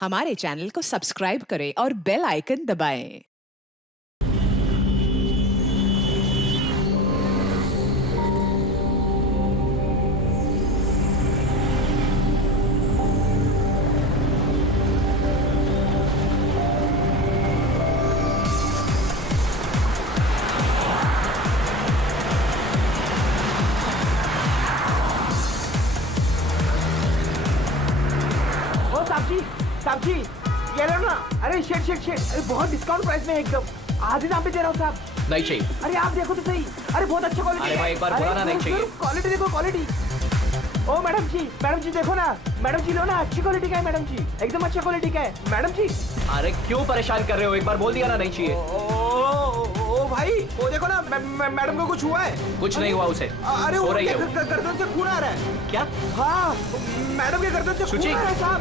हमारे चैनल को सब्सक्राइब करें और बेल आइकन दबाएं। ओ साक्षी ये लो ना। अरे शेट अरे बहुत डिस्काउंट प्राइस में एकदम आधे दाम पे दे रहा हूँ साहब। नहीं चाहिए। अरे आप देखो तो सही। अरे बहुत अच्छा क्वालिटी है। अरे भाई एक बार बोला ना नहीं चाहिए। क्वालिटी देखो क्वालिटी। ओ मैडम जी देखो ना। मैडम जी लो ना, अच्छी क्वालिटी का है मैडम जी, एकदम अच्छा क्वालिटी का है मैडम जी। अरे क्यों परेशान कर रहे हो, एक बार बोल दिया ना नहीं चाहिए। ओ भाई वो देखो ना, मैडम को कुछ हुआ है। कुछ नहीं हुआ उसे। अरे हो वो रही है वो। गर्दन से खून आ रहा है। क्या? हाँ मैडम के गर्दन से खून सुची। आ रहा है साहब।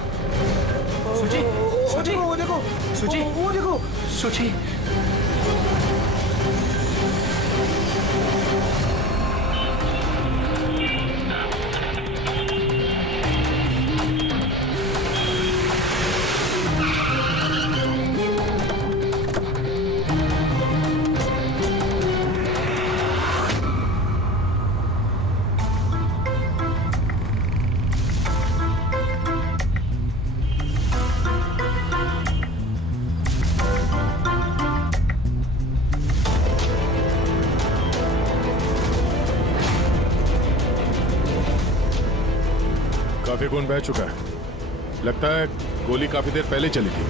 सुची वो देखो सुची। वो देखो सुची। काफी खून बह चुका है, लगता है गोली काफी देर पहले चली थी।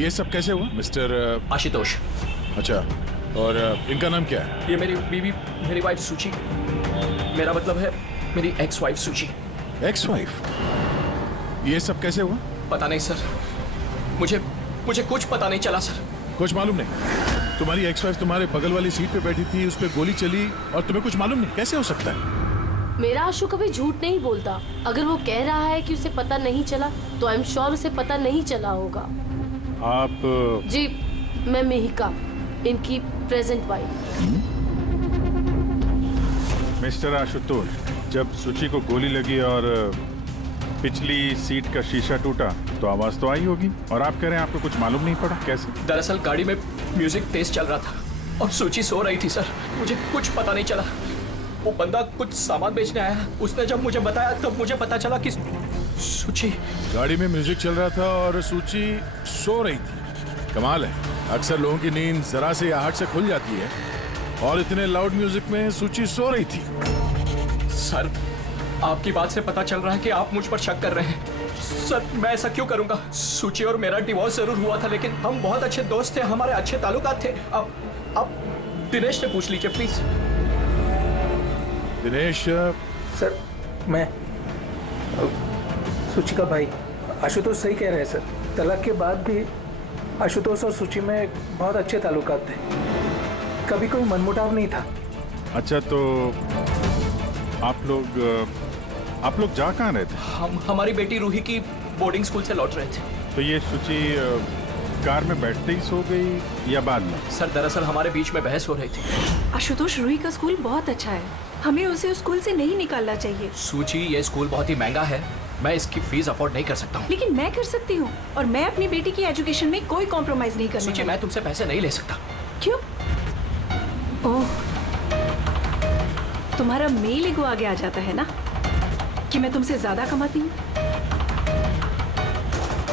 ये सब कैसे हुआ मिस्टर आशुतोष। अच्छा, और इनका नाम क्या है? ये मेरी बीवी, मेरी वाइफ सुची। मेरा मतलब है मेरी एक्स वाइफ सुची। Ex wife? ये सब कैसे हुआ? पता नहीं सर, मुझे कुछ पता नहीं चला सर। कुछ मालूम नहीं? तुम्हारी एक्स वाइफ तुम्हारे बगल वाली सीट पे बैठी थी, उस पे गोली चली और तुम्हें कुछ मालूम नहीं? कैसे हो सकता है? मेरा आशु कभी झूठ नहीं बोलता। अगर वो कह रहा है कि उसे पता नहीं चला तो आई एम श्योर उसे पता नहीं चला होगा। आप जी, मैं मिहिका, इनकी प्रेजेंट वाइफ। मिस्टर आशुतोष, जब सुची को गोली लगी और पिछली सीट का शीशा टूटा तो आवाज तो आई होगी, और आप कह रहे हैं आपको कुछ मालूम नहीं पड़ा? कैसे? दरअसल गाड़ी में म्यूजिक तेज चल रहा था और सुची सो रही थी सर। मुझे कुछ पता नहीं चला। वो बंदा कुछ सामान बेचने आया, उसने जब मुझे बताया तब मुझे पता चला कि सुची। गाड़ी में म्यूजिक चल रहा था और सूची सो रही थी। कमाल है, अक्सर लोगों की नींद जरा से आहट से खुल जाती है और इतने लाउड म्यूजिक में सूची सो रही थी। सर, आपकी बात से पता चल रहा है कि आप मुझ पर शक कर रहे हैं। सर, मैं ऐसा क्यों करूंगा? सुची और मेरा डिवोर्स जरूर हुआ था, लेकिन हम बहुत अच्छे दोस्त थे, हमारे अच्छे ताल्लुकात थे। अब दिनेश से पूछ लीजिए प्लीज। दिनेश? सर, मैं सुची का भाई। आशुतोष सही कह रहे हैं सर, तलाक के बाद भी आशुतोष और सुची में बहुत अच्छे ताल्लुकात थे, कभी कोई मनमुटाव नहीं था। अच्छा, तो आप लोग जा कहाँ रहे थे? हमारी बेटी रूही की बोर्डिंग स्कूल से लौट रहे थे। तो ये सुची कार में बैठते ही सो गई या बाद में? सर, दरअसल हमारे बीच में बहस हो रही थी। आशुतोष, रूही का स्कूल बहुत अच्छा है, हमें उसे उस स्कूल से नहीं निकालना चाहिए। सूची, ये स्कूल बहुत ही महंगा है, मैं इसकी फीस अफोर्ड नहीं कर सकता हूँ। लेकिन मैं कर सकती हूँ, और मैं अपनी बेटी की एजुकेशन में कोई कॉम्प्रोमाइज नहीं करने सूची, वाली। मैं तुमसे पैसे नहीं ले सकता। क्यों? ओह, तुम्हारा मेल ईगो आगे आ जाता है ना कि मैं तुमसे ज्यादा कमाती हूँ।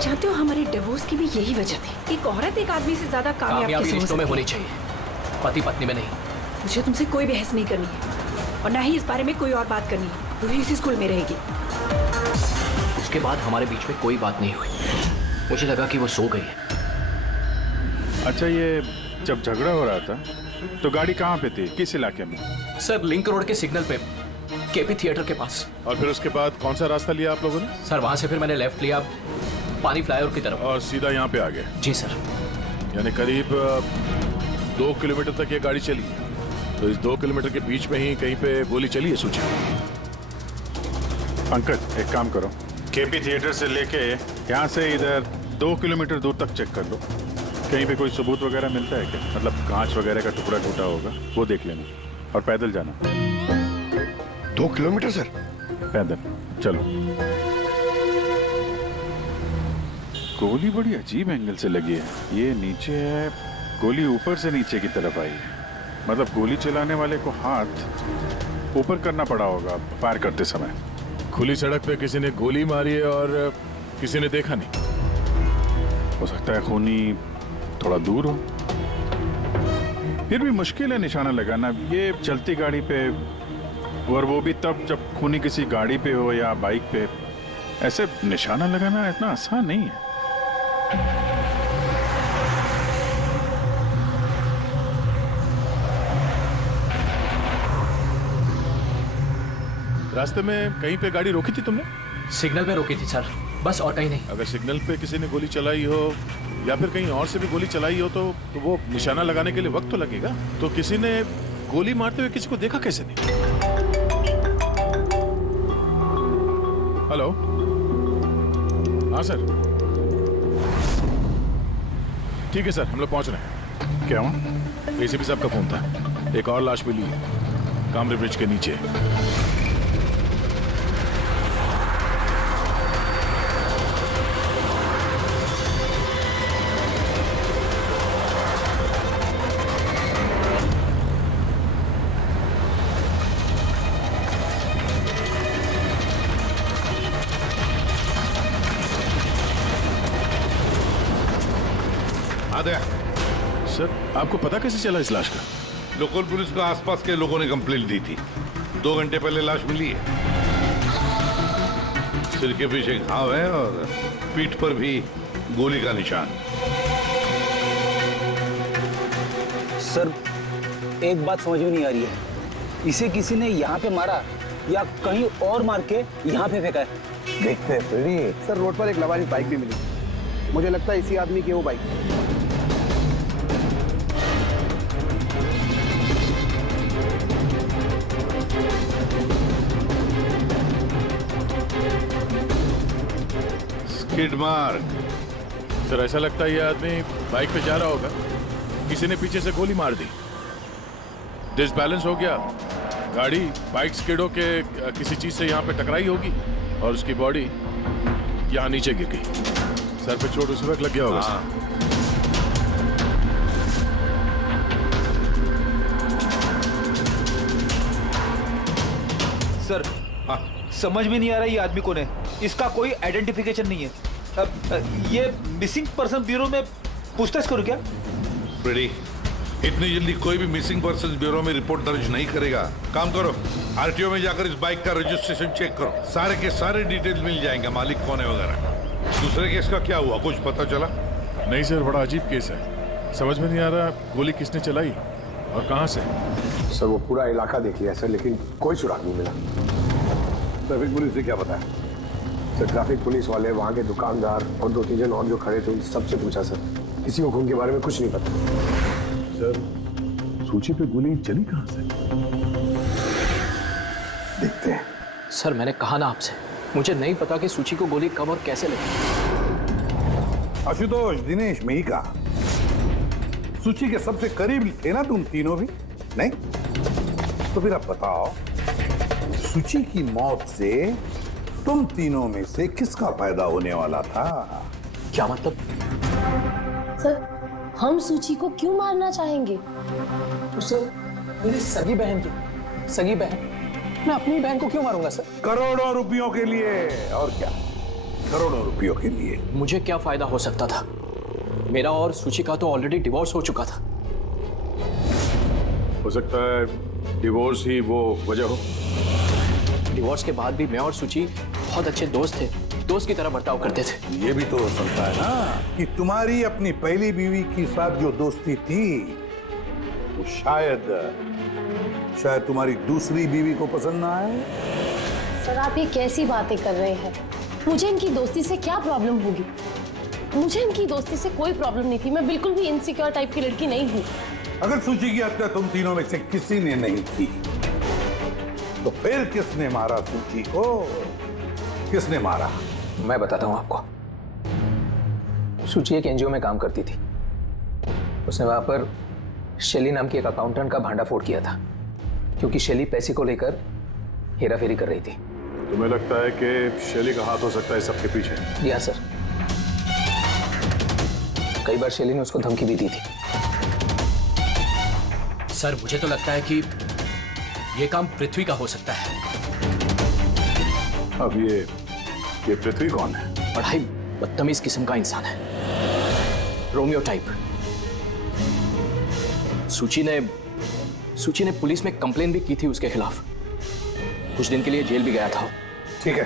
जानते हो, हमारे डिवोर्स की भी यही वजह थी। एक औरत एक आदमी से ज्यादा कामयाब कैसे हो रिश्तों में सकती होनी है? चाहिए, पति पत्नी में नहीं। मुझे तुमसे कोई बहस नहीं करनी है, और ना ही इस बारे में कोई और बात करनी है। रूही इसी स्कूल में रहेगी। उसके बाद हमारे बीच में कोई बात नहीं हुई, मुझे लगा कि वो सो गई है। अच्छा, ये जब झगड़ा हो रहा था तो गाड़ी कहाँ पे थी, किस इलाके में? सर, लिंक रोड के सिग्नल पे, केपी थिएटर के पास। और फिर उसके बाद कौन सा रास्ता लिया आप लोगों ने? सर, वहां से फिर मैंने लेफ्ट लिया पानी फ्लाईओवर की तरफ। और सीधा यहाँ पे आ गए? जी सर। यानी करीब 2 किलोमीटर तक ये गाड़ी चली, तो इस 2 किलोमीटर के बीच में ही कहीं पे गोली चली है सूची? पंकज, एक काम करो, केपी थिएटर से लेके यहाँ से इधर 2 किलोमीटर दूर तक चेक कर लो, कहीं पे कोई सबूत वगैरह मिलता है क्या? मतलब कांच वगैरह का टुकड़ा टूटा होगा, वो देख लेना, और पैदल जाना। 2 किलोमीटर सर? पैदल चलो। गोली बड़ी अजीब एंगल से लगी है। ये नीचे है, गोली ऊपर से नीचे की तरफ आई है। मतलब गोली चलाने वाले को हाथ ऊपर करना पड़ा होगा फायर करते समय। खुली सड़क पे किसी ने गोली मारी है और किसी ने देखा नहीं। हो सकता है खूनी थोड़ा दूर हो। फिर भी मुश्किल है निशाना लगाना ये चलती गाड़ी पे, और वो भी तब जब खूनी किसी गाड़ी पे हो या बाइक पे। ऐसे निशाना लगाना इतना आसान नहीं है। रास्ते में कहीं पे गाड़ी रोकी थी तुमने? सिग्नल पे रोकी थी सर, बस और कहीं नहीं। अगर सिग्नल पे किसी ने गोली चलाई हो या फिर कहीं और से भी गोली चलाई हो तो वो निशाना लगाने के लिए वक्त तो लगेगा। तो किसी ने गोली मारते हुए किसी को देखा कैसे नहीं? हेलो, हाँ सर, ठीक है सर, हम लोग पहुंच रहे हैं। क्या हुआ? एसीपी साहब का फोन था, एक और लाश मिली है कामरे ब्रिज के नीचे। सर, आपको पता कैसे चला इस लाश का? लोकल पुलिस को आसपास के लोगों ने कंप्लेंट दी थी। 2 घंटे पहले लाश मिली है। सिर के पीछे घाव है और पीठ पर भी गोली का निशान। सर, एक बात समझ में नहीं आ रही है, इसे किसी ने यहाँ पे मारा या कहीं और मार के यहाँ पे फेंका है? देखते हैं फ्रेडी। सर, रोड पर एक लवारिस बाइक भी मिली। मुझे लगता है इसी आदमी की वो बाइक। Skid mark. सर, ऐसा लगता है ये आदमी बाइक पे जा रहा होगा, किसी ने पीछे से गोली मार दी, डिसबैलेंस हो गया, गाड़ी बाइक स्किड होके किसी चीज से यहाँ पे टकराई होगी और उसकी बॉडी यहाँ नीचे गिर गई। सर पे चोट उसी वक्त लग गया होगा। सर, समझ में नहीं आ रहा ये आदमी कौन है। इसका कोई आइडेंटिफिकेशन नहीं है। ये मिसिंग पर्सन ब्यूरो में पूछताछ करूं क्या? फ्रेडी, इतनी जल्दी कोई भी मिसिंग पर्सन ब्यूरो में रिपोर्ट दर्ज नहीं करेगा। काम करो, आरटीओ में जाकर इस बाइक का रजिस्ट्रेशन चेक करो। सारे के सारे डिटेल्स मिल जाएंगे, मालिक कौन है वगैरह। दूसरे केस का क्या हुआ, कुछ पता चला? नहीं सर, बड़ा अजीब केस है, समझ में नहीं आ रहा गोली किसने चलाई और कहां से। सर, वो पूरा इलाका देख लिया सर, लेकिन कोई सुराग नहीं मिला। ट्रैफिक पुलिस से क्या पता है? सर, ट्रैफिक पुलिस वाले, वहाँ के दुकानदार और 2-3 जन और जो खड़े थे उन सबसे पूछा सर, किसी को खून के बारे में कुछ नहीं पता। सर, सूची पे गोली चली कहां से? देखते हैं। सर, मैंने कहा ना आपसे, मुझे नहीं पता कि सूची को गोली कब और कैसे लगी। आशुतोष, दिनेश, मैं ही कहा। सूची के सबसे करीब थे ना तुम तीनों भी? नहीं? तो फिर अब बताओ, सूची की मौत से तुम तीनों में से किसका फायदा होने वाला था? क्या मतलब? सर, हम सूची को क्यों मारना चाहेंगे? तो सर, मेरी सगी बहन थी, सगी बहन, मैं अपनी बहन को क्यों मारूंगा सर? करोड़ों रुपयों के लिए। और क्या? करोड़ों रुपयों के लिए। मुझे क्या फायदा हो सकता था? मेरा और सूची का तो ऑलरेडी डिवोर्स हो चुका था। हो सकता है डिवोर्स ही वो वजह हो। डिवोर्स के बाद भी मैं और सूची बहुत अच्छे दोस्त थे, दोस्त की तरह बर्ताव करते थे। ये भी तो हो सकता है ना कि तुम्हारी अपनी पहली बीवी के साथ जो दोस्ती थी वो शायद तुम्हारी दूसरी बीवी को पसंद ना आए। सर, आप ये कैसी बातें कर रहे हैं? मुझे इनकी दोस्ती से क्या प्रॉब्लम होगी? मुझे इनकी दोस्ती से कोई प्रॉब्लम नहीं थी। मैं बिल्कुल भी इनसिक्योर टाइप की लड़की नहीं हूँ। अगर सूची की हत्या तुम तीनों में से किसी ने नहीं की तो फिर किसने मारा सूची को? किसने मारा? मैं बताता हूँ आपको। सूची एक एनजीओ में काम करती थी। उसने वहां पर शेली नाम की एक अकाउंटेंट का भांडाफोड़ किया था, क्योंकि शेली पैसे को लेकर हेरा फेरी कर रही थी। तुम्हें लगता है कि शैली का हाथ हो सकता है सबके पीछे? जी हाँ सर, कई बार शैली ने उसको धमकी भी दी थी। सर मुझे तो लगता है कि ये काम पृथ्वी का हो सकता है। अब ये पृथ्वी कौन है? बड़ा ही बदतमीज किस्म का इंसान है, रोमियो टाइप। सूची ने पुलिस में कंप्लेन भी की थी उसके खिलाफ। कुछ दिन के लिए जेल भी गया था। ठीक है,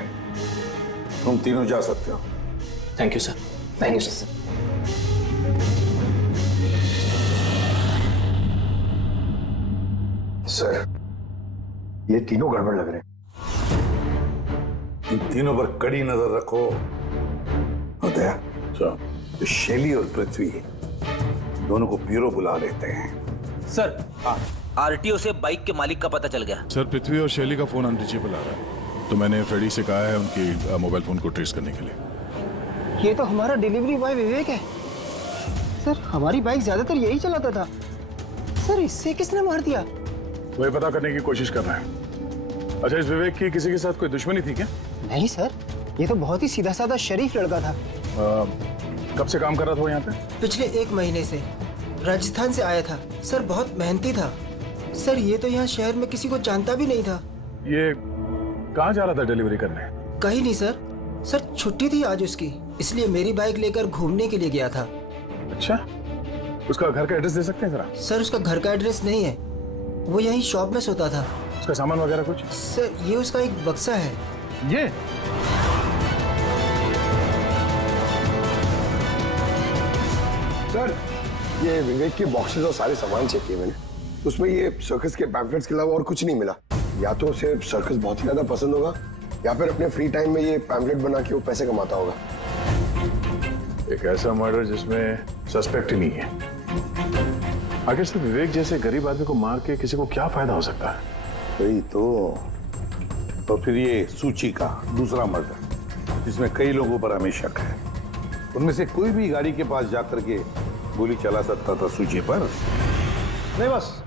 तुम तीनों जा सकते हो। Thank you sir. Thank you sir. Sir, ये तीनों गड़बड़ लग रहे हैं। इन तीनों पर कड़ी नजर रखो। होता है तो शैली और पृथ्वी दोनों को ब्यूरो बुला लेते हैं। सर, आरटीओ से बाइक के मालिक का पता चल गया। सर, पृथ्वी और शैली का फोन अनरीचेबल आ रहा है, तो मैंने फ्रेडी से कहा है उनकी मोबाइल फोन को ट्रेस करने के लिए। ये तो हमारा डिलीवरी बॉय विवेक है। सर, हमारी बाइक ज्यादातर यही चलाता था। सर, इससे किसने मार दिया? वही पता करने की कोशिश कर रहे हैं। अच्छा, इस विवेक की किसी के साथ कोई दुश्मनी थी क्या? नहीं सर, ये तो बहुत ही सीधा साधा शरीफ लड़का था। कब से काम कर रहा था वो यहाँ पे? पिछले 1 महीने से। राजस्थान से आया था। सर, बहुत मेहनती था। सर, ये तो यहाँ शहर में किसी को जानता भी नहीं था। ये कहाँ जा रहा था डिलीवरी करने? कहीं नहीं सर। सर, छुट्टी थी आज उसकी, इसलिए मेरी बाइक लेकर घूमने के लिए गया था। अच्छा, उसका घर का एड्रेस दे सकते हैं जरा? सर, उसका घर का एड्रेस नहीं है, वो यहीं शॉप में सोता था। उसका सामान वगैरह कुछ? सर, ये उसका एक बक्सा है। ये सर, ये विवेक के बॉक्सेस और सारे सामान चेक किए मैंने, उसमें ये सर्कस के पैम्फलेट्स के अलावा और कुछ नहीं मिला। या तो उसे सर्कस बहुत ही ज्यादा पसंद होगा, या फिर अपने फ्री टाइम में ये पैम्फलेट बना के वो पैसे कमाता होगा। एक ऐसा मर्डर जिसमें सस्पेक्ट ही नहीं है। आखिर सिर्फ विवेक जैसे गरीब आदमी को मार के किसी को क्या फायदा हो सकता है? वही तो फिर ये सूची का दूसरा मर्डर, जिसमें कई लोगों पर हमें शक है, उनमें से कोई भी गाड़ी के पास जाकर के गोली चला सकता था सूची पर? नहीं बस,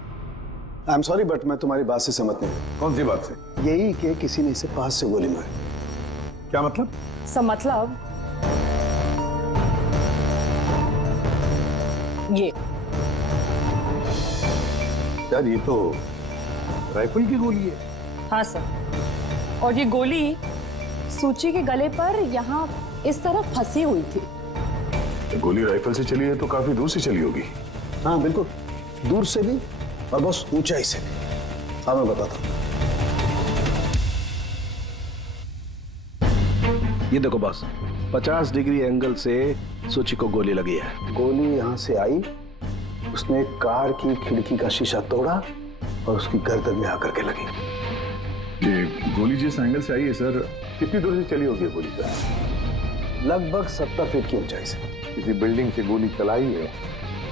आई एम सॉरी बट मैं तुम्हारी बात से सहमत नहीं हूँ। कौन सी बात से? यही कि किसी ने इसे पास से गोली मारी। क्या मतलब? मतलब ये यार, ये तो राइफल की गोली है। हाँ सर, और ये गोली सूची के गले पर यहाँ इस तरह फंसी हुई थी। गोली राइफल से चली है तो काफी दूर से चली होगी। हाँ बिल्कुल, दूर से भी और बहुत ऊंचाई से भी। हाँ, मैं बताता हूँ। ये देखो बॉस, 50 डिग्री एंगल से सूची को गोली लगी है। गोली यहाँ से आई, उसने कार की खिड़की का शीशा तोड़ा और उसकी गर्दन में आकर के लगी। ये गोली जिस एंगल से आई है सर, कितनी दूर से चली होगी गोली सर? लगभग 70 फीट की ऊंचाई से। किसी बिल्डिंग से गोली चलाई है,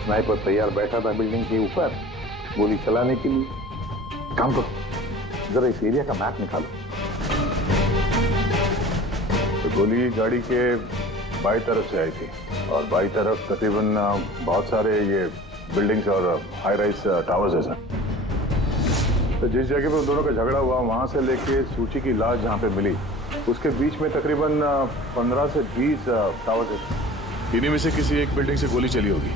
स्नाइपर तैयार बैठा था बिल्डिंग के ऊपर गोली चलाने के लिए। काम करो, जरा इस एरिया का मैप निकालो। तो गोली गाड़ी के बाई तरफ से आई थी, और बाई तरफ तकरीबन बहुत सारे ये बिल्डिंग्स और हाई राइज टावर्स है सर। तो जिस जगह पे दोनों का झगड़ा हुआ, वहां से लेके सूची की लाश जहां पे मिली, उसके बीच में तकरीबन 15 से 20 टावर्स है। इन्हीं में से किसी एक बिल्डिंग से गोली चली होगी।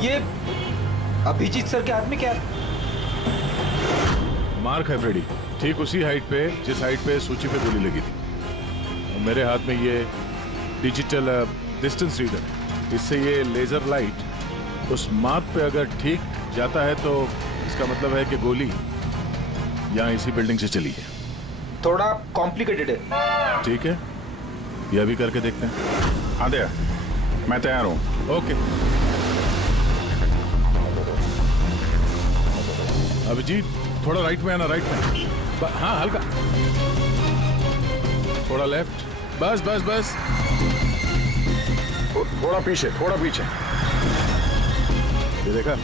ये अभिजीत सर के हाथ में क्या? मार्क है फ्रेडी, ठीक उसी हाइट पे जिस हाइट पे सूची पे गोली लगी थी। और मेरे हाथ में ये डिजिटल डिस्टेंस रीडर है। इससे ये लेजर लाइट उस मार्क पे अगर ठीक जाता है तो इसका मतलब है कि गोली यहाँ इसी बिल्डिंग से चली है। थोड़ा कॉम्प्लिकेटेड है। ठीक है, यह भी करके देखते हैं। हाँ दे, मैं तैयार हूँ। ओके। अभिजीत थोड़ा राइट में आना, राइट में। हाँ हल्का, थोड़ा लेफ्ट, बस बस बस। थोड़ा पीछे, थोड़ा पीछे। ये देखा,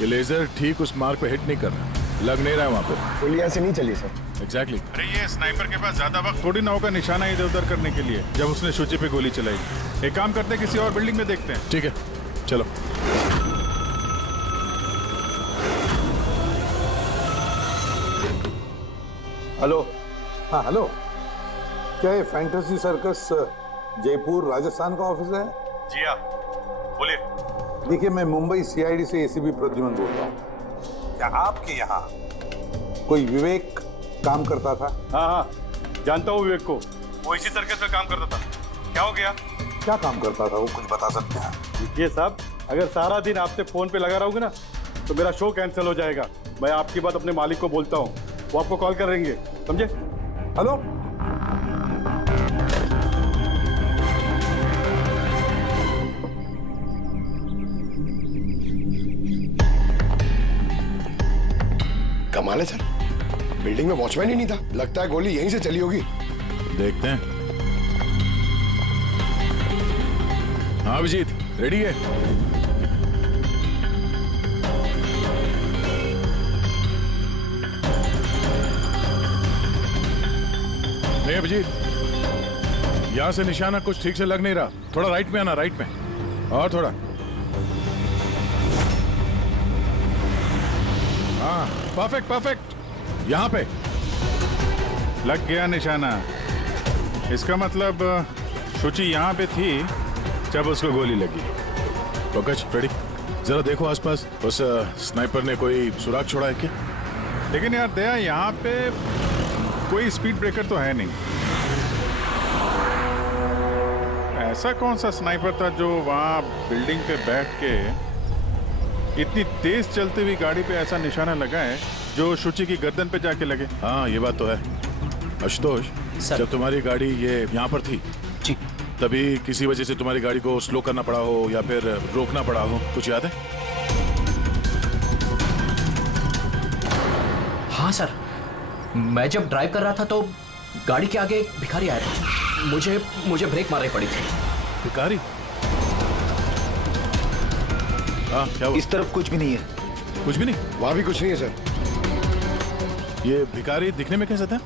ये लेजर ठीक उस मार्क पे हिट नहीं कर रहा, लग नहीं रहा है वहां पे। गोली यहाँ से नहीं चली सर। एग्जैक्टली। अरे ये स्नाइपर के पास ज्यादा वक्त थोड़ी ना होगा निशाना इधर उधर करने के लिए, जब उसने शुचि पे गोली चलाई। एक काम करते हैं, किसी और बिल्डिंग में देखते हैं। ठीक है, चलो। हेलो। हाँ हेलो, क्या ये फैंटेसी सर्कस जयपुर राजस्थान का ऑफिस है? जी हाँ, बोलिए। देखिए, मैं मुंबई सीआईडी से एसीपी प्रद्युमन बोल रहा हूँ। क्या आपके यहाँ कोई विवेक काम करता था? हाँ हाँ, जानता हूँ विवेक को, वो इसी सर्कस में काम करता था। क्या हो गया? क्या काम करता था वो, कुछ बता सकते हैं? देखिए साहब, अगर सारा दिन आपसे फोन पे लगा रहूंगा ना तो मेरा शो कैंसिल हो जाएगा। मैं आपकी बात अपने मालिक को बोलता हूँ, वो आपको कॉल करेंगे, समझे? हेलो। कमाल है सर, बिल्डिंग में वॉचमैन ही नहीं था। लगता है गोली यहीं से चली होगी। देखते हैं। हाँ अभिजीत, रेडी है? नहीं अभिजीत, यहां से निशाना कुछ ठीक से लग नहीं रहा। थोड़ा राइट में आना, राइट में, और थोड़ा। हाँ परफेक्ट परफेक्ट, यहां पे लग गया निशाना। इसका मतलब शुचि यहाँ पे थी जब उसको गोली लगी। पंकज, फ्रेडी, जरा देखो आसपास, उस स्नाइपर ने कोई सुराग छोड़ा है क्या? लेकिन यार दया, यहाँ पे कोई स्पीड ब्रेकर तो है नहीं। ऐसा कौन सा स्नाइपर था जो वहाँ बिल्डिंग पे बैठ के इतनी तेज चलती हुई गाड़ी पे ऐसा निशाना लगा है जो शुचि की गर्दन पे जाके लगे? हाँ ये बात तो है। आशुतोष, जब तुम्हारी गाड़ी ये यहाँ पर थी जी, तभी किसी वजह से तुम्हारी गाड़ी को स्लो करना पड़ा हो या फिर रोकना पड़ा हो, कुछ याद है? हाँ सर, मैं जब ड्राइव कर रहा था तो गाड़ी के आगे एक भिखारी आया था। मुझे ब्रेक मारनी पड़ी थी। भिखारी? हाँ क्या हुआ? इस तरफ कुछ भी नहीं है। कुछ भी नहीं? वहां भी कुछ नहीं है सर। ये भिखारी दिखने में कैसा था?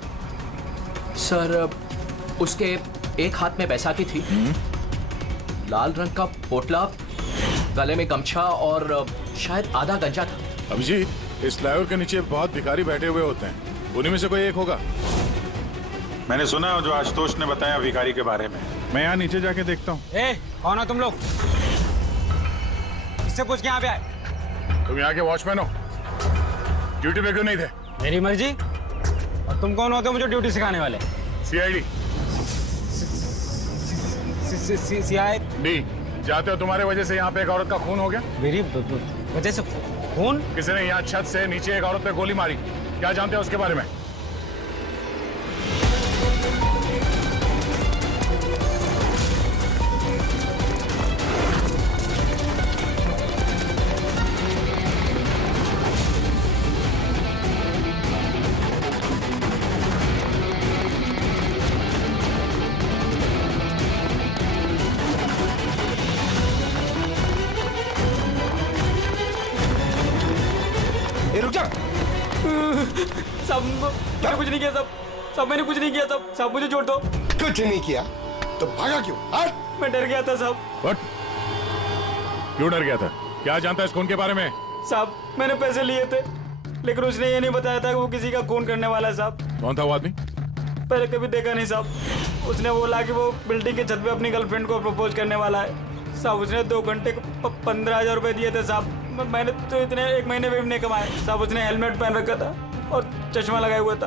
सर, उसके एक हाथ में बैसाखी थी, लाल रंग का पोटला, गले में गमछा और शायद आधा गंजा था। अभिजीत, इस फ्लाईओवर के नीचे बहुत भिखारी बैठे हुए होते हैं, उन्हीं में से कोई एक होगा। मैंने सुना जो आशुतोष ने बताया भिखारी के बारे में। मैं यहाँ नीचे जाके देखता हूँ। कौन हो तुम लोग? इससे पूछ के यहाँ पे आए? तुम यहाँ के वॉचमैन हो? ड्यूटी पे क्यों नहीं थे? मेरी मर्जी। और तुम कौन होते हो मुझे ड्यूटी सिखाने वाले? सीआईडी। सीआईडी? जाते हो, तुम्हारे वजह से यहाँ पे एक औरत का खून हो गया। मेरी वजह से खून? किसी ने यहाँ छत से नीचे एक औरत पे गोली मारी, क्या जानते हो उसके बारे में? सब मैंने कुछ नहीं किया, सब मैंने कुछ नहीं किया, सब मुझे छोड़ दो। कुछ नहीं किया तो भागा क्यों? मैं डर गया था साहब। What? क्यों डर गया था? क्या जानता है इस खून के बारे में? साहब, मैंने पैसे लिए थे, लेकिन उसने ये नहीं बताया था कि वो किसी का खून करने वाला है साहब। कौन था वो आदमी? पहले कभी देखा नहीं साहब। उसने बोला कि वो बिल्डिंग के छत पे अपनी गर्लफ्रेंड को प्रपोज करने वाला है साहब। उसने 2 घंटे 15,000 रुपए दिए थे साहब। मैंने तो इतने 1 महीने में भी नहीं कमाए साहब। उसने हेलमेट पहन रखा था और चश्मा लगाया हुआ था।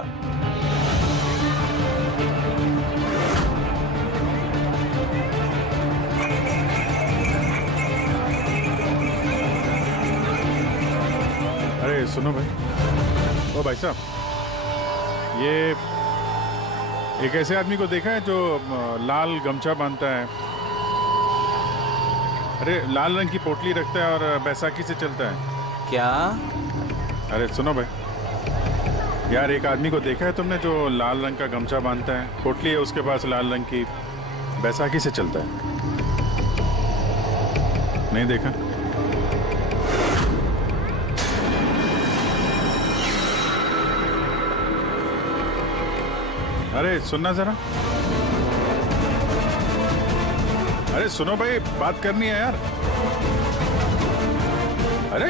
अरे सुनो भाई, ओ भाई साहब, ये एक ऐसे आदमी को देखा है जो लाल गमछा बांधता है, अरे लाल रंग की पोटली रखता है और बैसाखी से चलता है? क्या अरे सुनो भाई, यार एक आदमी को देखा है तुमने जो लाल रंग का गमछा बांधता है, पोटली है उसके पास लाल रंग की, बैसाखी से चलता है? नहीं देखा? अरे सुनना जरा, अरे सुनो भाई, बात करनी है यार। अरे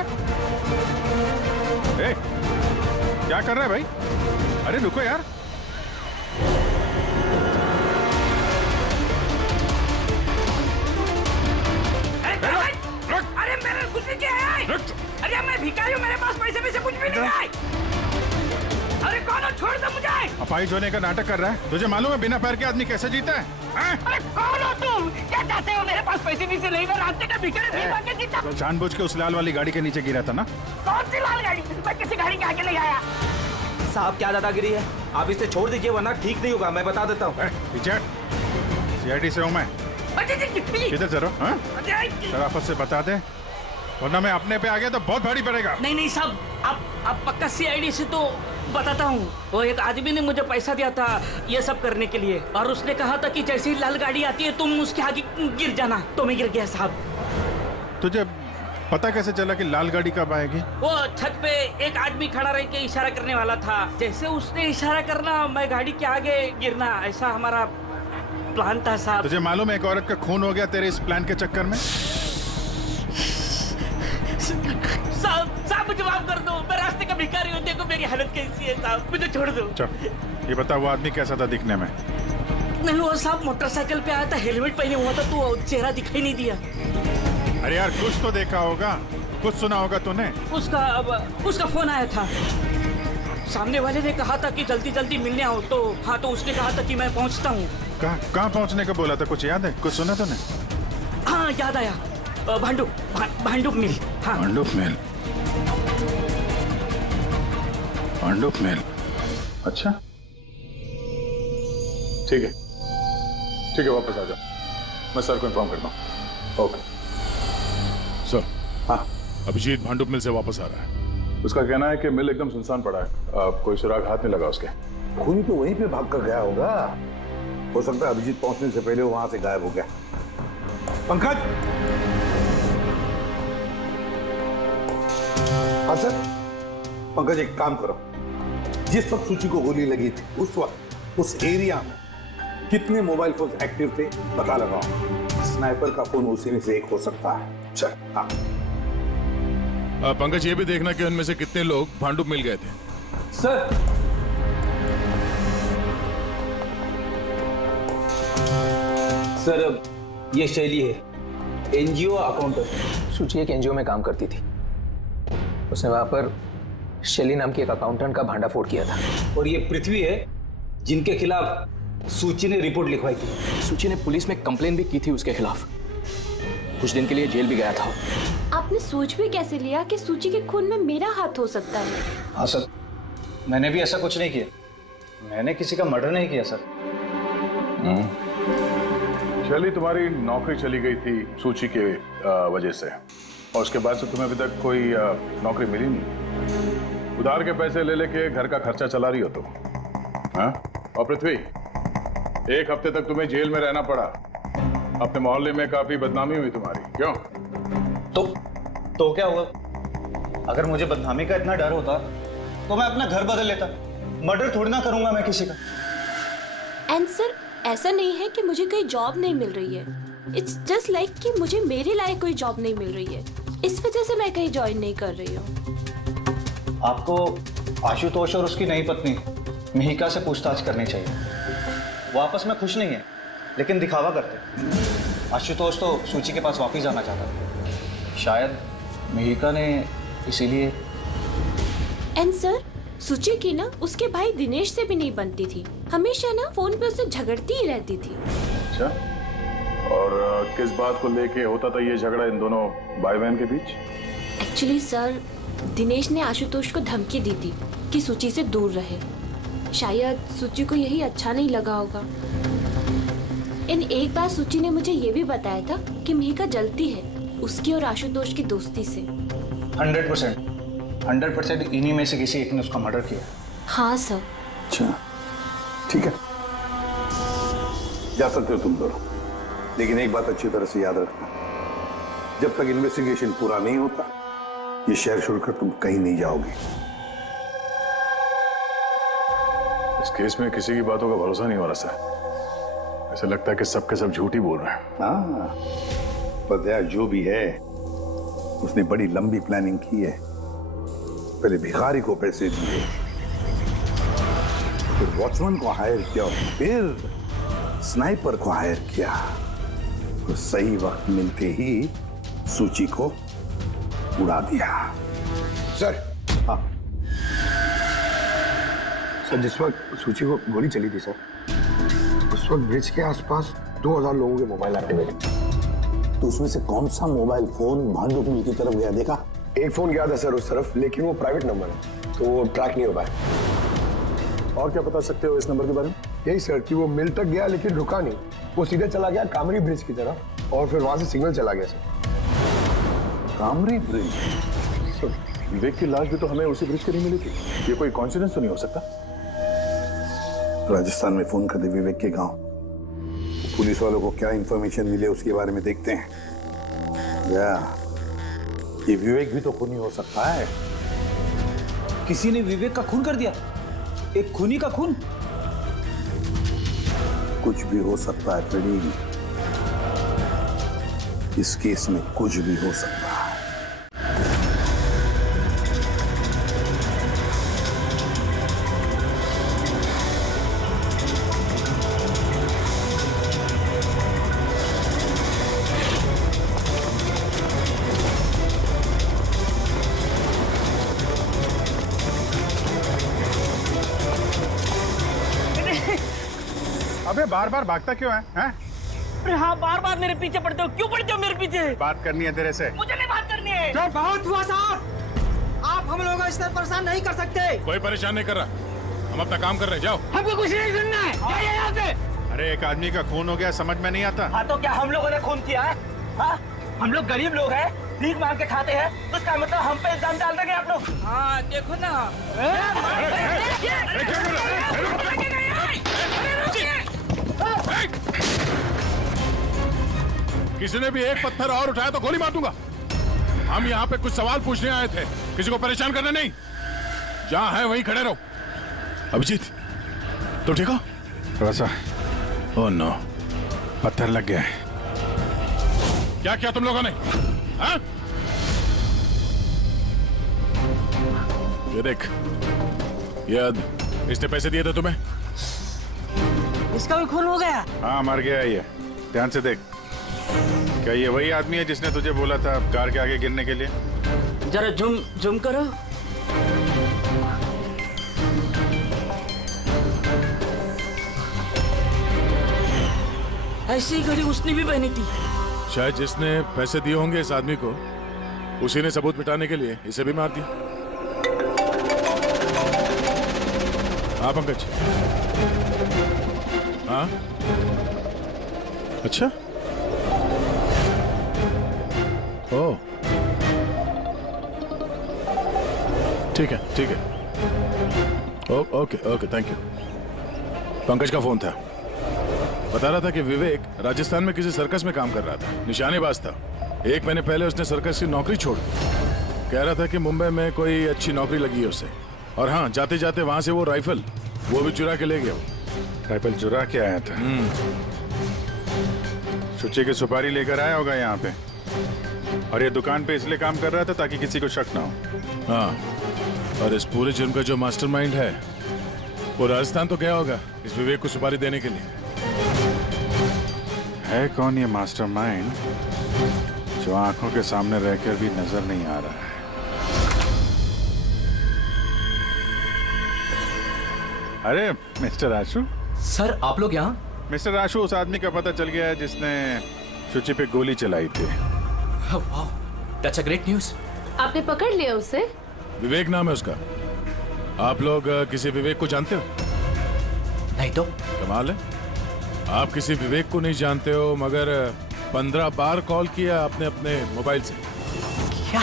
ए, क्या कर रहा है भाई? अरे रुको यार। अरे मैंने कुछ नहीं किया है। अरे मैं भिखारी हूँ, मेरे पास पैसे कुछ भी नहीं है। अरे कौन हो? छोड़ दो मुझे। अपाहिज होने का नाटक कर रहा है। तुझे मालूम है बिना पैर के आदमी कैसे जीता है? अरे कौन हो तुम? क्या चाहते हो? मेरे पास पैसे नहीं से नहीं, मैं रास्ते का भिखारी नहीं के जीता। तो जानबूझ के उस लाल वाली गाड़ी के नीचे गिरा था ना? कौन सी लाल गाड़ी? मैं किसी गाड़ी के आगे नहीं आया। साहब क्या दादागिरी है, आप इसे छोड़ दीजिए वरना ठीक नहीं होगा, मैं बता देता हूँ। CID से हूँ मैं। किधर चलो? शराफत से बता दे, वरना मैं अपने पे आ गया तो बहुत भारी पड़ेगा। नहीं साहब, आप पक्का CID से तो बताता हूँ। वो एक आदमी ने मुझे पैसा दिया था ये सब करने के लिए, और उसने कहा था कि जैसे ही लाल गाड़ी आती है तुम उसके आगे गिर जाना, तो मैं गिर गया साहब। तुझे पता कैसे चला कि लाल गाड़ी कब आएगी? वो छत पे एक आदमी खड़ा रह के इशारा करने वाला था, जैसे उसने इशारा करना मैं गाड़ी के आगे गिरना, ऐसा हमारा प्लान था साहब। तुझे मालूम है एक औरत का खून हो गया तेरे इस प्लान के चक्कर में? साहब मुझे माफ कर दो, मैं रास्ते का भिखारी हूँ, देखो मेरी हालत कैसी है साहब, मुझे छोड़ दो। चल ये बता, वो आदमी कैसा था दिखने में? नहीं वो साहब मोटरसाइकिल पे आया था, हेलमेट पहने हुआ था, तो चेहरा दिखाई नहीं दिया। अरे यार कुछ तो देखा होगा, कुछ सुना होगा तूने? उसका फोन आया था, सामने वाले ने कहा था कि जल्दी जल्दी मिलने आओ, तो हाँ, तो उसने कहा था कि मैं पहुँचता हूँ। कहाँ पहुँचने को बोला था, कुछ याद है? कुछ सुना तूने? हाँ याद आया, भांडुप मिल। हाँ भांडुप मिल, भांडुप मिल। अच्छा ठीक है वापस आ जाओ, मैं सर को इन्फॉर्म करता हूँ। Okay sir. हाँ अभिजीत भांडुप मिल से वापस आ रहा है। उसका कहना है कि मिल एकदम सुनसान पड़ा है, कोई सुराग हाथ नहीं लगा उसके। खूनी तो वहीं पे भाग कर गया होगा, हो सकता है अभिजीत पहुंचने से पहले वहां से गायब हो गया। पंकज। हाँ सर। पंकज एक काम करो, जिस वक्त सूची को गोली लगी थी उस वक्त उस एरिया में कितने मोबाइल फोन एक्टिव थे पता लगाओ। स्नाइपर का फोन उसी में से एक हो सकता है। चल हाँ। पंकज ये भी देखना कि उनमें से कितने लोग भांडुप मिल गए थे। सर सर ये शैली है, NGO अकाउंटेंट। सूची एक NGO में काम करती थी, उसने वहां पर शैली नाम की एक अकाउंटेंट का भांडाफोड़ किया था। और ये पृथ्वी है जिनके खिलाफ सूची ने रिपोर्ट लिखवाई थी। सूची ने पुलिस में कंप्लेन भी की थी उसके खिलाफ, कुछ दिन के लिए जेल भी गया था। आपने सोच भी कैसे लिया कि सूची के खून में मेरा हाथ हो सकता है? हाँ सर, मैंने भी ऐसा कुछ नहीं किया, मैंने किसी का मर्डर नहीं किया सर। शैली तुम्हारी नौकरी चली गई थी सूची के वजह से, और उसके बाद से तुम्हें अभी तक कोई नौकरी मिली नहीं। उधार के पैसे ले लेके घर का खर्चा चला रही हो तुम। हाँ? और पृथ्वी, एक हफ्ते तक तुम्हें जेल में रहना पड़ा, अपने मोहल्ले में काफी बदनामी हुई तुम्हारी। क्यों? तो क्या हुआ? अगर मुझे बदनामी का इतना डर होता तो मैं अपना घर बदल लेता, मर्डर थोड़ी ना करूंगा मैं किसी का। एंड सर ऐसा नहीं है कि मुझे कोई जॉब नहीं मिल रही है, इट्स जस्ट लाइक कि मुझे मेरे लायक कोई जॉब नहीं मिल रही है, इस वजह से मैं कहीं ज्वाइन नहीं कर रही हूँ। आपको आशुतोष और उसकी नई पत्नी मिहिका से पूछताछ करनी चाहिए। वो आपस में खुश नहीं है लेकिन दिखावा करते। आशुतोष तो सूची के पास वापस जाना चाहता था, शायद मिहिका ने इसीलिए। एंड सर सूची की ना उसके भाई दिनेश से भी नहीं बनती थी, हमेशा ना फोन पे उससे झगड़ती ही रहती थी। अच्छा, और किस बात को लेके होता था ये झगड़ा इन दोनों भाई बहन के बीच? एक्चुअली सर दिनेश ने आशुतोष को धमकी दी थी कि सूची से दूर रहे, शायद सूची को यही अच्छा नहीं लगा होगा। इन एक बार सूची ने मुझे ये भी बताया था कि मिहिका जलती है उसकी और आशुतोष की दोस्ती से। 100%। 100% इन्हीं में से किसी एक ने उसका मर्डर किया। हाँ सर। अच्छा ठीक है, जा सकते हो तुम दोनों, लेकिन एक बात अच्छी तरह से याद रखना, जब तक इन्वेस्टिगेशन पूरा नहीं होता ये शहर छोड़कर तुम कहीं नहीं जाओगे। इस केस में किसी की बातों का भरोसा नहीं हो रहा सर। ऐसा लगता है कि सब के सब झूठ ही बोल रहे हैं। हाँ, पता है जो भी है उसने बड़ी लंबी प्लानिंग की है। पहले भिखारी को पैसे दिए, फिर वॉचमैन को हायर किया, फिर स्नाइपर को हायर किया, तो सही वक्त मिलते ही सूची को उड़ा दिया। सर। हाँ सर, जिस वक्त सूची को गोली चली थी सर, उस वक्त ब्रिज के आसपास 2000 लोगों के मोबाइल एक्टिवेट थे। तो उसमें से कौन सा मोबाइल फोन भांडुप मिल की तरफ गया देखा? एक फोन गया था सर उस तरफ, लेकिन वो प्राइवेट नंबर है तो वो ट्रैक नहीं हो पाया। और क्या बता सकते हो इस नंबर के बारे में? यही सर कि वो मिल तक गया लेकिन रुका नहीं, वो सीधे चला गया कामरी ब्रिज की तरफ और फिर वहां से सिग्नल चला गया सर। कामरी ब्रिज? विवेक की लाश भी तो हमें उसी ब्रिज के नहीं मिली थी। ये कोई कॉन्सिडेंस तो नहीं हो सकता? राजस्थान में फोन कर दे विवेक के गांव, पुलिस वालों को क्या इंफॉर्मेशन मिले उसके बारे में देखते हैं। ये विवेक भी तो खूनी हो सकता है। किसी ने विवेक का खून कर दिया? एक खूनी का खून? कुछ भी हो सकता है फ्रेडी, इस केस में कुछ भी हो सकता है। अबे बार बार भागता क्यों है? हैं? अरे हाँ, बार बार मेरे पीछे पड़ते हो, क्यों पड़ते हो मेरे पीछे? बात करनी है तेरे से। मुझे नहीं बात करनी है। तो बहुत हुआ साहब, आप हम लोगों को इस तरह परेशान नहीं कर सकते। कोई परेशान नहीं कर रहा, हम अपना काम कर रहे हैं, जाओ। हमको कुछ नहीं सुनना है, जाइए यहाँ से। अरे एक आदमी का खून हो गया, समझ में नहीं आता। हाँ तो क्या हम लोगों ने खून किया है? हाँ, हम लोग गरीब लोग हैं, भीख मांग के खाते हैं, तो उसका मतलब हम पे इल्जाम डाल देंगे आप लोग? हाँ देखो ना। किसी ने भी एक पत्थर और उठाया तो गोली मार दूंगा। हम यहाँ पे कुछ सवाल पूछने आए थे, किसी को परेशान करने नहीं। जहाँ है वहीं खड़े रहो। अभिजीत, तो ठीक हो? थोड़ा सा। ओह नो, पत्थर लग गया है। क्या किया तुम लोगों ने? हाँ? ये देख, इसने पैसे दिए थे तुम्हें? इसका भी खून हो गया? हाँ, मर गया है ये। ध्यान से देख, क्या ये वही आदमी है जिसने तुझे बोला था कार के आगे गिरने के लिए? जरा जूम करो। ऐसी घड़ी उसने भी पहनी थी। शायद जिसने पैसे दिए होंगे इस आदमी को, उसी ने सबूत मिटाने के लिए इसे भी मार दिया। हाँ पंकज। हाँ अच्छा, ओह ठीक है ठीक है, okay okay, thank you. Pankaj का फोन था, बता रहा था कि विवेक राजस्थान में किसी सर्कस में काम कर रहा था, निशानेबाज था। 1 महीने पहले उसने सर्कस की नौकरी छोड़ दी। कह रहा था कि मुंबई में कोई अच्छी नौकरी लगी है उसे, और हाँ, जाते जाते वहां से वो राइफल वो भी चुरा के ले गया। राइफल चुरा के आया था? सुच्ची की सुपारी लेकर आया होगा यहाँ पे, और ये दुकान पे इसलिए काम कर रहा था ताकि किसी को शक ना हो। हाँ, और इस पूरे जुर्म का जो मास्टरमाइंड है वो राजस्थान तो गया होगा इस विवेक को सुपारी देने के लिए। है कौन ये मास्टरमाइंड जो आंखों के सामने रहकर भी नजर नहीं आ रहा है? अरे मिस्टर आशु। सर आप लोग यहाँ? मिस्टर आशु उस आदमी का पता चल गया है जिसने शुचि पे गोली चलाई थी। वाह, दैट्स अ ग्रेट न्यूज़। आपने पकड़ लिया उसे? विवेक नाम है उसका। आप लोग किसी विवेक को जानते हो? नहीं तो। कमाल है, आप किसी विवेक को नहीं जानते हो, मगर 15 बार कॉल किया आपने अपने मोबाइल से। क्या?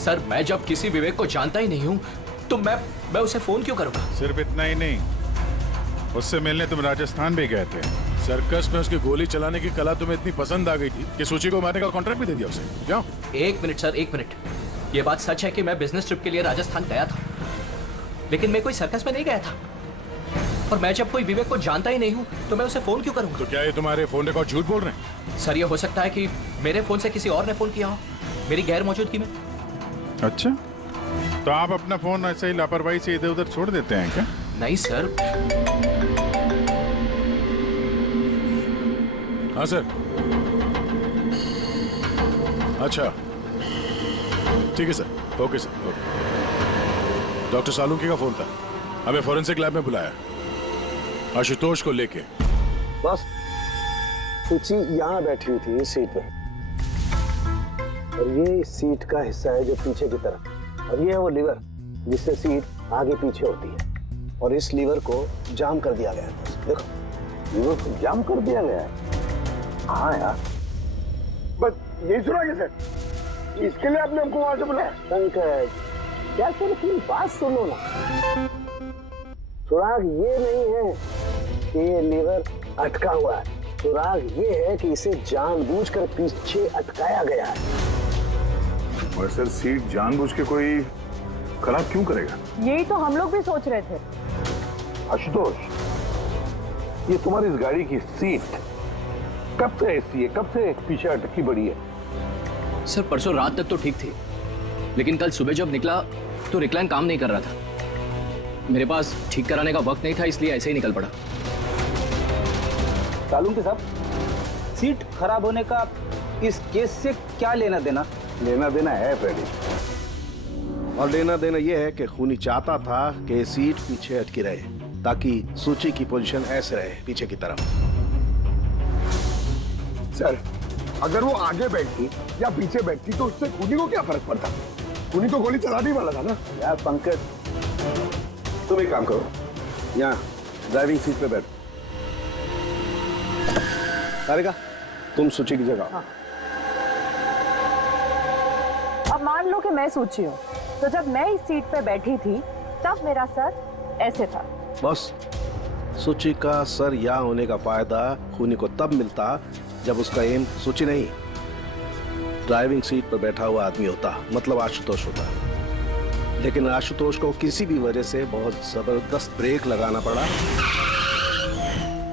सर मैं जब किसी विवेक को जानता ही नहीं हूँ तो मैं उसे फोन क्यों करूँगा? सिर्फ इतना ही नहीं, उससे मिलने तुम राजस्थान भी गए थे। सर्कस में उसकी गोली चलाने की कला तुम्हें इतनी पसंद आ गई थी कि सूची को मारने का कॉन्ट्रैक्ट भी दे दिया उसे। क्यों? एक मिनट सर, एक मिनट। ये बात सच है कि मैं बिजनेस ट्रिप के लिए राजस्थान गया था, लेकिन मैं कोई सर्कस में नहीं गया था। और मैं जब कोई विवेक को जानता ही नहीं हूँ तो मैं उसे फोन क्यों करूँगा? तो क्या ये तुम्हारे फोन रिकॉर्ड झूठ बोल रहे हैं? सर ये हो सकता है कि मेरे फोन से किसी और ने फोन किया हो मेरी गैर मौजूदगी में। अच्छा, तो आप अपना फोन ऐसे ही लापरवाही से इधर उधर छोड़ देते हैं क्या? नहीं सर। हाँ सर। अच्छा ठीक है sir, okay sir, okay. Doctor Salunkhe का फोन था, हमें फॉरेंसिक लैब में बुलाया आशुतोष को लेके। बस सूची यहाँ बैठी हुई थी इस सीट पे, और ये इस सीट का हिस्सा है जो पीछे की तरफ, और ये है वो लीवर जिससे सीट आगे पीछे होती है, और इस लीवर को जाम कर दिया गया है। देखो लीवर को जाम कर दिया गया है। हाँ यार, बस यही सुना क्या सर? इसके लिए आपने हमको वहां से बुलाया? पंकज क्या सर की बात सुनो ना, सुराग ये नहीं है कि ये लीवर अटका हुआ है, सुराग ये है कि इसे जानबूझकर पीछे अटकाया गया है। और सर सीट जानबूझ के कोई खराब क्यों करेगा? यही तो हम लोग भी सोच रहे थे। आशुतोष, ये तुम्हारी इस गाड़ी की सीट कब से ऐसी है, कब से पीछे अटकी पड़ी है? सर परसों रात तक तो ठीक थी, लेकिन कल सुबह जब निकला तो रिक्लाइन काम नहीं कर रहा था। मेरे पास ठीक कराने का वक्त नहीं था, इसलिए ऐसे ही निकल पड़ा। सालुंकी साहब, सीट खराब होने का इस केस से क्या लेना देना? लेना देना है फ्रेडी, और लेना देना यह है कि खूनी चाहता था कि सीट पीछे अटकी रहे ताकि सूची की पोजीशन ऐसे रहे पीछे की तरफ। सर अगर वो आगे बैठती या पीछे बैठती तो उससे खूनी को क्या फर्क पड़ता? खूनी तो गोली चलाने वाला था ना। यार पंकज, तुम एक काम करो, यहाँ ड्राइविंग सीट पे बैठो। सारिका, तुम सूची की जगह। हाँ। अब मान लो कि मैं सूची हूँ, तो जब मैं इस सीट पे बैठी थी तब मेरा सर ऐसे था। बस सूची का सर यहाँ होने का फायदा खूनी को तब मिलता जब उसका एम सूची नहीं ड्राइविंग सीट पर बैठा हुआ आदमी होता, मतलब आशुतोष होता। लेकिन आशुतोष को किसी भी वजह से बहुत जबरदस्त ब्रेक लगाना पड़ा।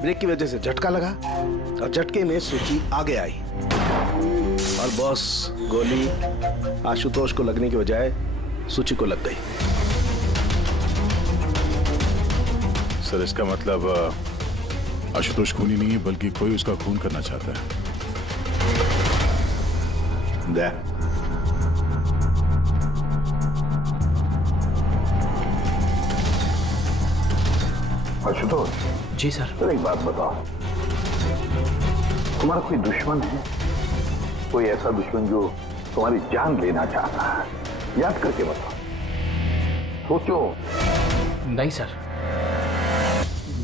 ब्रेक की वजह से झटका लगा और झटके में सूची आगे आई, और बस गोली आशुतोष को लगने की बजाय सूची को लग गई। सर इसका मतलब आशुतोष खूनी नहीं है, बल्कि कोई उसका खून करना चाहता है। आशुतोष जी सर। तो एक बात बताओ, तुम्हारा कोई दुश्मन है? कोई ऐसा दुश्मन जो तुम्हारी जान लेना चाहता है? याद करके बताओ, सोचो। नहीं सर,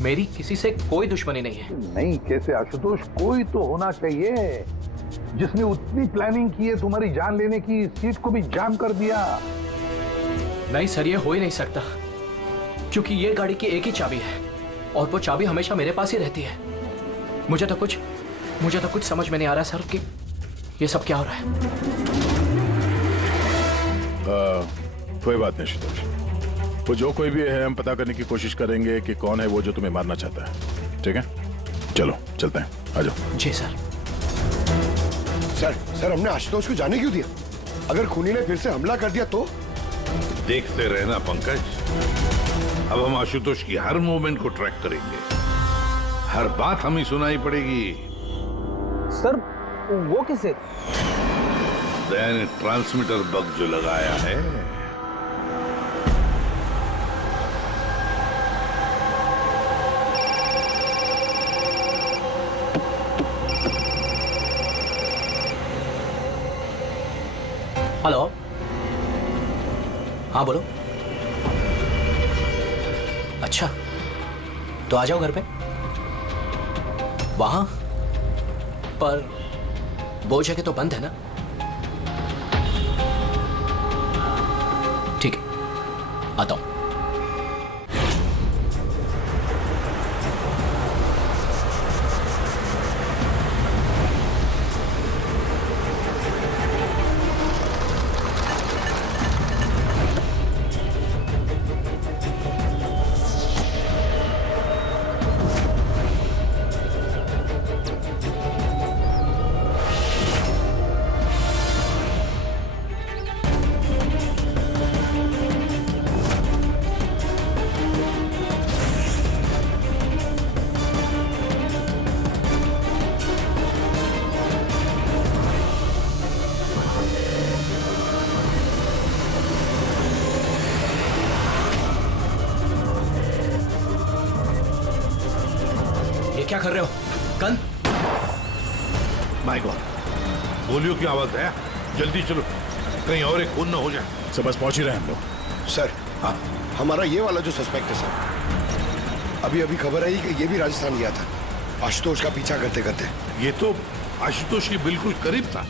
मेरी किसी से कोई दुश्मनी नहीं है। नहीं कैसे आशुतोष, कोई तो होना चाहिए जिसने उतनी प्लानिंग की है तुम्हारी जान लेने की, सीट को भी जाम कर दिया। नहीं सर, ये हो ही नहीं सकता, क्योंकि ये गाड़ी की एक ही चाबी है और वो चाबी हमेशा मेरे पास ही रहती है। मुझे तो कुछ समझ में नहीं आ रहा सर कि ये सब क्या हो रहा है। कोई बात नहीं आशुतोष, वो जो कोई भी है हम पता करने की कोशिश करेंगे कि कौन है वो जो तुम्हें मारना चाहता है। ठीक है, चलो चलते हैं, आ जाओ। जी सर। सर हमने आशुतोष को जाने क्यों दिया? अगर खूनी ने फिर से हमला कर दिया तो? देखते रहना पंकज, अब हम आशुतोष की हर मूवमेंट को ट्रैक करेंगे, हर बात हमें सुनाई पड़ेगी। सर वो किसे? ट्रांसमीटर बग जो लगाया है। हेलो, हाँ बोलो। अच्छा तो आ जाओ घर पे। वहां पर वो जगह तो बंद है ना? आता हूं। क्या कर रहे हो? गन? माय गॉड, गोलियों की आवाज है। जल्दी चलो, कहीं और एक खून न हो जाए। सर बस पहुंच ही रहे हम लोग। सर, हाँ, हमारा ये वाला जो सस्पेक्ट है सर, अभी अभी खबर आई कि ये भी राजस्थान गया था आशुतोष का पीछा करते करते। ये तो आशुतोष के बिल्कुल करीब था।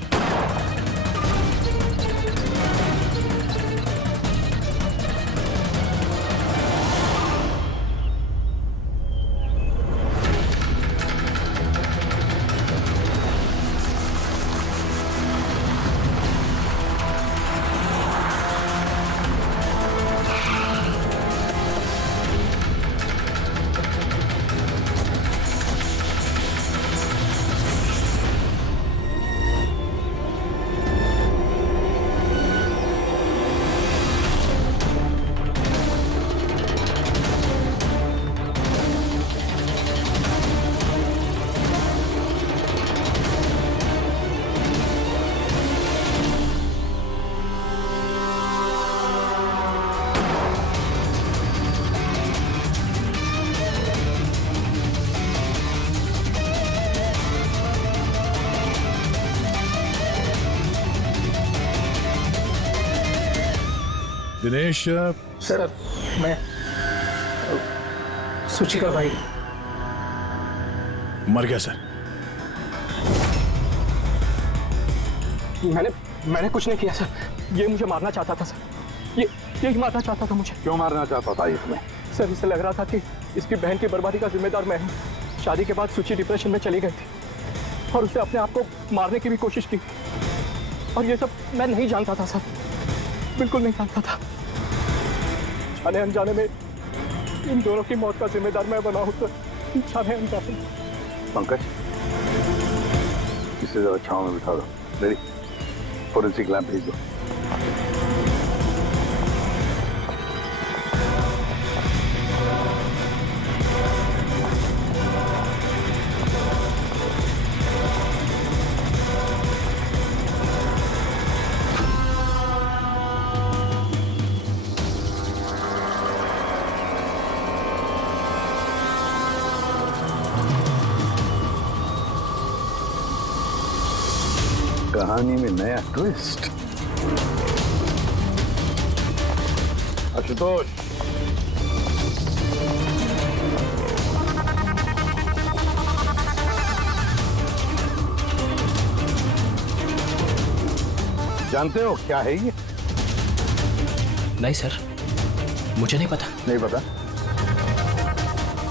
दिनेश सर, मैं सुची का भाई। मर गया सर। मैंने कुछ नहीं किया सर। ये मुझे मारना चाहता था सर। ये मारना चाहता था मुझे। क्यों मारना चाहता था ये तुम्हें? सर इसे लग रहा था कि इसकी बहन की बर्बादी का जिम्मेदार मैं हूँ। शादी के बाद सुची डिप्रेशन में चली गई थी और उसे अपने आप को मारने की भी कोशिश की और ये सब मैं नहीं जानता था सर, बिल्कुल नहीं जानता था। जाने अनजाने में इन दोनों की मौत का जिम्मेदार मैं बना हूं तो जाने अनजाने। पंकज, इसे जरा छांव में बिठा दो। रेडी, फोरेंसिक लैब भेज दो। कहानी में नया ट्विस्ट। आशुतोष, जानते हो क्या है ये? नहीं सर, मुझे नहीं पता। नहीं पता?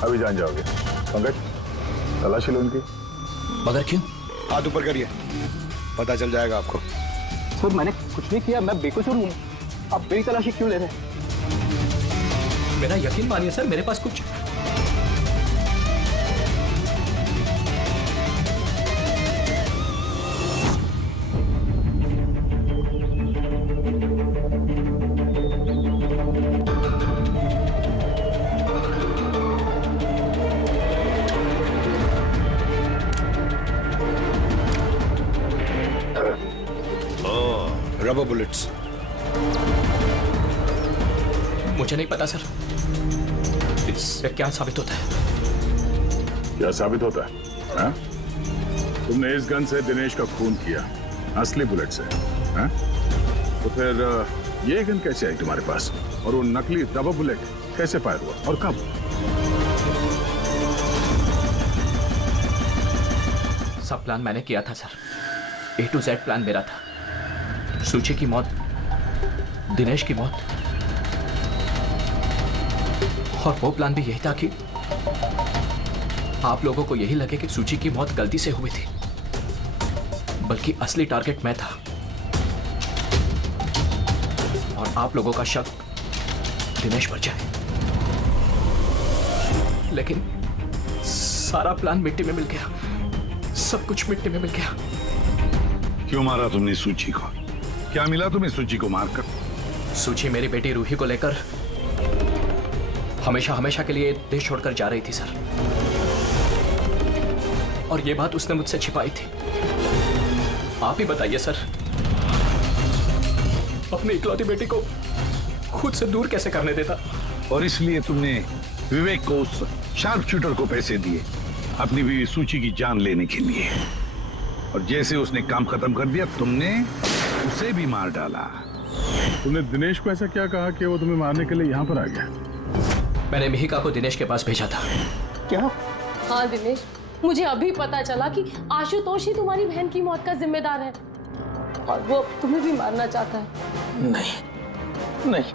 अभी जान जाओगे। पंकज, तलाशी लो इनकी। मगर क्यों? हाथ ऊपर करिए, पता चल जाएगा आपको। सर मैंने कुछ नहीं किया, मैं बेकसूर हूँ। आप मेरी तलाशी क्यों ले रहे हैं? मेरा यकीन मानिए सर, मेरे पास कुछ रबर बुलेट्स। मुझे नहीं पता सर, इससे क्या साबित होता है? क्या साबित होता है? हा? तुमने इस गन से दिनेश का खून किया, असली बुलेट से। हा? तो फिर ये गन कैसे आई तुम्हारे पास? और वो नकली रबर बुलेट कैसे फायर हुआ और कब? सब प्लान मैंने किया था sir. A to Z plan मेरा था। सुची की मौत, दिनेश की मौत और वो प्लान भी यही था कि आप लोगों को यही लगे कि सूची की मौत गलती से हुई थी, बल्कि असली टारगेट मैं था और आप लोगों का शक दिनेश पर जाए। लेकिन सारा प्लान मिट्टी में मिल गया, सब कुछ मिट्टी में मिल गया। क्यों मारा तुमने सूची को? क्या मिला तुम्हें सूची को मारकर? सूची मेरी बेटी रूही को लेकर हमेशा हमेशा के लिए देश छोड़कर जा रही थी सर, और ये बात उसने मुझसे छिपाई थी। आप ही बताइए सर, अपनी इकलौती बेटी को खुद से दूर कैसे करने देता? और इसलिए तुमने विवेक को, उस शार्प शूटर को पैसे दिए अपनी बीवी सूची की जान लेने के लिए, और जैसे उसने काम खत्म कर दिया तुमने उसे भी मार डाला। तुमने दिनेश को ऐसा क्या कहा कि वो तुम्हें मारने के लिए यहाँ पर आ गया? मैंने मिहिका को दिनेश के पास भेजा था। क्या? हाँ दिनेश, मुझे अभी पता चला कि आशुतोष ही तुम्हारी बहन की मौत का जिम्मेदार है और वो तुम्हें भी मारना चाहता है। नहीं नहीं,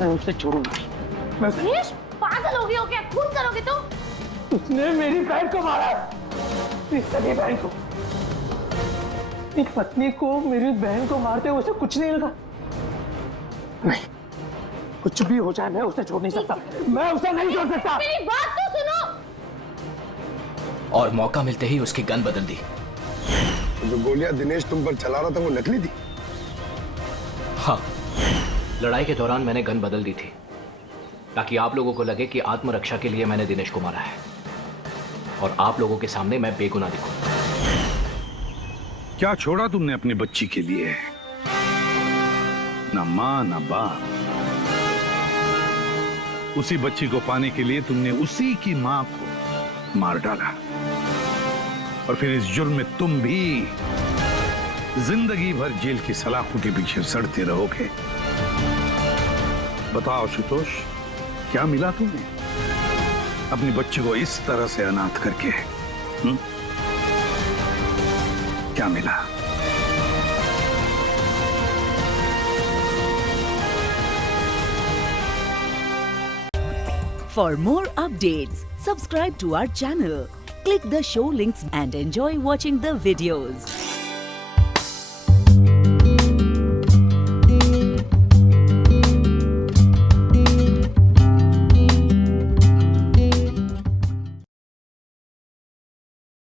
मैं उसे छोड़ूंगा। दिनेश, पागल हो गए हो क्या? खून करोगे तो? उसने मेरी बहन को मारा, मेरी सगी बहन को। एक पत्नी को मेरी बहन को मारते हुए उसे कुछ नहीं लगा। नहीं, कुछ भी हो जाए मैं उसे छोड़ नहीं सकता, मैं उसे नहीं छोड़ सकता। मेरी बात तो सुनो। और मौका मिलते ही उसकी गन बदल दी। जो गोलियां दिनेश तुम पर चला रहा था वो नकली थी? हाँ, लड़ाई के दौरान मैंने गन बदल दी थी ताकि आप लोगों को लगे कि आत्मरक्षा के लिए मैंने दिनेश को मारा है और आप लोगों के सामने मैं बेगुनाह दिखूं। क्या छोड़ा तुमने अपनी बच्ची के लिए? ना मां ना बाप। उसी बच्ची को पाने के लिए तुमने उसी की मां को मार डाला, और फिर इस जुर्म में तुम भी जिंदगी भर जेल की सलाखों के पीछे सड़ते रहोगे। बताओ आशुतोष, क्या मिला तुम्हें अपनी बच्ची को इस तरह से अनाथ करके? क्या मिला? For more updates, subscribe to our channel, click the show links and enjoy watching the videos.